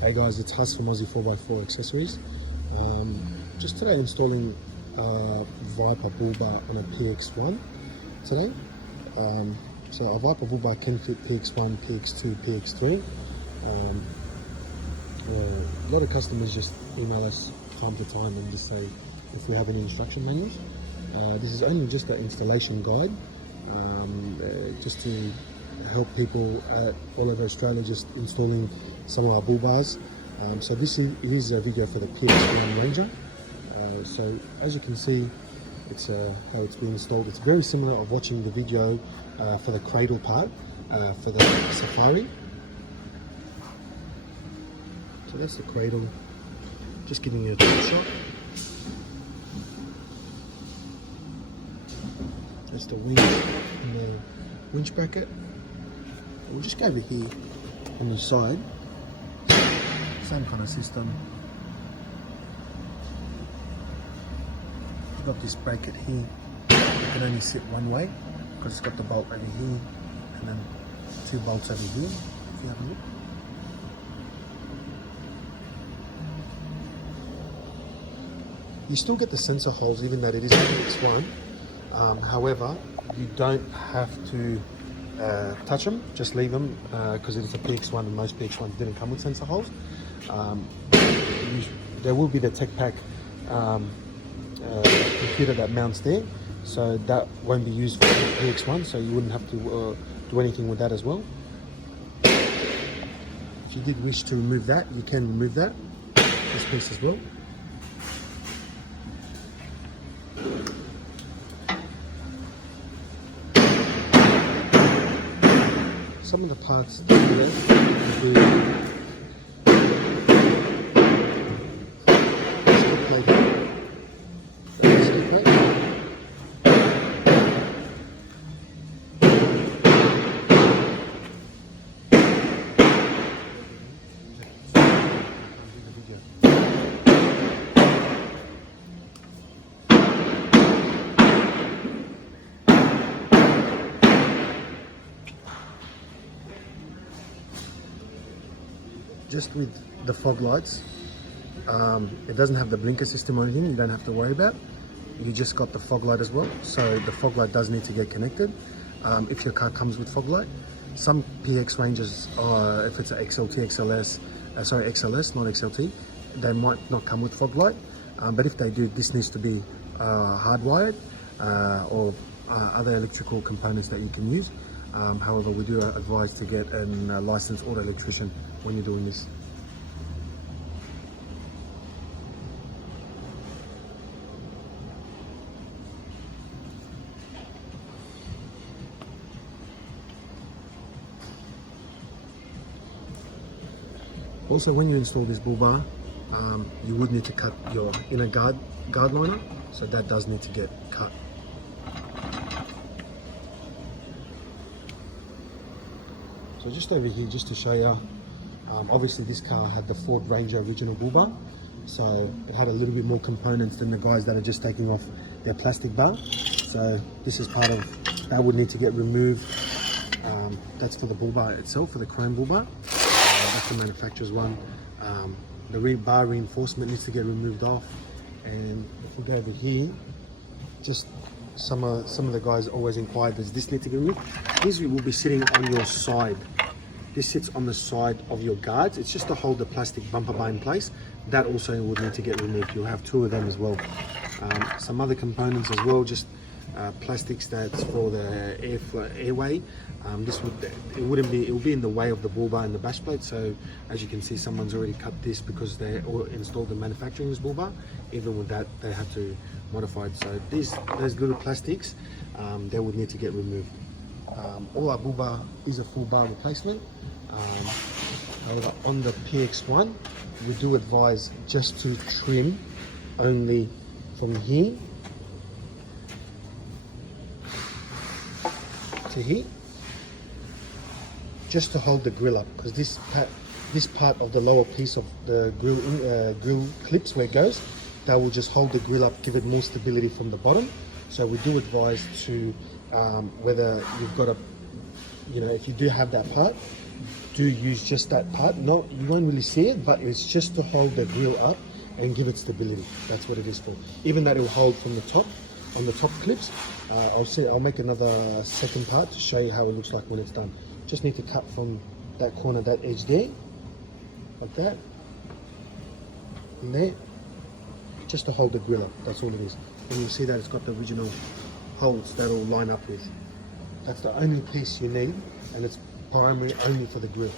Hey guys, it's Huss from OZI4X4 accessories. Just today installing Viper Bullbar on a PX1 today. So a Viper Bullbar can fit PX1, PX2, PX3. A lot of customers just email us time to time and just say if we have any instruction manuals. This is only just an installation guide, just to help people all over Australia just installing some of our bull bars. So this is a video for the PX1 Ranger. So as you can see, it's how it's being installed. It's very similar of watching the video for the cradle part for the Safari. So that's the cradle, just giving you a top shot. That's the wing and the winch bracket. We'll just go over here on the side, same kind of system. You've got this bracket here, it can only sit one way because it's got the bolt over here and then two bolts over here, if you have a look. You still get the sensor holes even though it is a PX1, however you don't have to touch them, just leave them because it is a PX1 and most PX1s didn't come with sensor holes. There will be the tech pack computer that mounts there, so that won't be used for the PX1, so you wouldn't have to do anything with that as well. If you did wish to remove that, you can remove that, this piece as well. Some of the parts there include just with the fog lights, it doesn't have the blinker system or anything, you don't have to worry about. You just got the fog light as well, so the fog light does need to get connected if your car comes with fog light. Some PX Rangers, if it's an XLT, XLS, XLS, not XLT, they might not come with fog light, but if they do, this needs to be hardwired or other electrical components that you can use. However, we do advise to get a licensed auto electrician when you're doing this. Also, when you install this bull bar, you would need to cut your inner guard liner, so that does need to get cut. So just over here, just to show you, obviously this car had the Ford Ranger original bull bar, so it had a little bit more components than the guys that are just taking off their plastic bar. So this is part of, that would need to get removed. That's for the bull bar itself, for the chrome bull bar. That's the manufacturer's one. The bar reinforcement needs to get removed off. And if we go over here, just some of the guys always inquire, does this need to get removed? This will be sitting on your side. This sits on the side of your guards. It's just to hold the plastic bumper bar in place. That also would need to get removed. You'll have two of them as well. Some other components as well, just plastics that's for the airway. It will be in the way of the bull bar and the bash plate. So as you can see, someone's already cut this because they installed the manufacturer's bull bar. Even with that, they had to modify it. So those little plastics, they would need to get removed. All our bull bar is a full bar replacement. However, on the PX1, we do advise just to trim only from here to here, just to hold the grill up, because this part of the lower piece of the grill clips where it goes, that will just hold the grill up, give it more stability from the bottom. So we do advise to whether you've got a, if you do have that part, do use just that part. You won't really see it, but it's just to hold the grill up and give it stability. That's what it is for. Even that it will hold from the top, on the top clips. I'll make another second part to show you how it looks like when it's done. Just need to cut from that corner, that edge there, like that, and there, just to hold the grill up. That's all it is. And you'll see that it's got the original holes that will line up with. That's the only piece you need, and it's primary only for the grill.